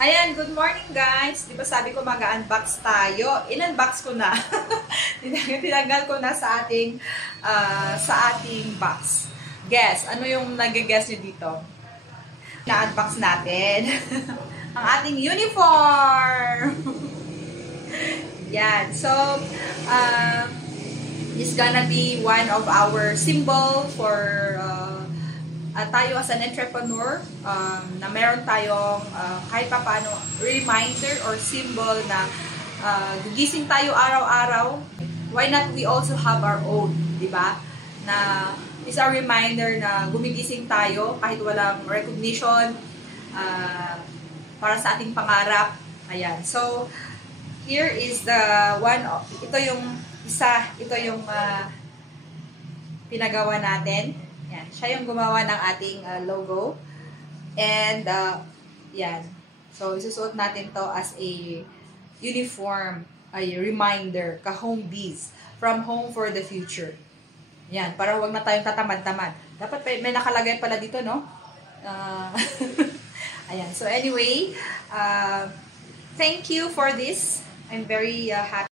Ayan, good morning guys. Di ba sabi ko mag-unbox tayo? In-unbox ko na. Tinanggal ko na sa ating box. Guess, ano yung nag-guess nyo dito? Na-unbox natin ang ating uniform. Yan. So, it's gonna be one of our symbol for tayo as an entrepreneur, na meron tayong kahit pa paano reminder or symbol na gigising tayo araw-araw. Why not we also have our own, di ba? Na is a reminder na gumigising tayo kahit walang recognition para sa ating pangarap. Ayan. So, here is the one, ito yung pinagawa natin. Yan, siya yung gumawa ng ating logo. And, yan. So, isusuot natin to as a uniform, a reminder, ka-home bees, from home for the future. Yan, para huwag na tayong katamad-tamad. Dapat may nakalagay pala dito, no? Ayan, so anyway, thank you for this. I'm very happy.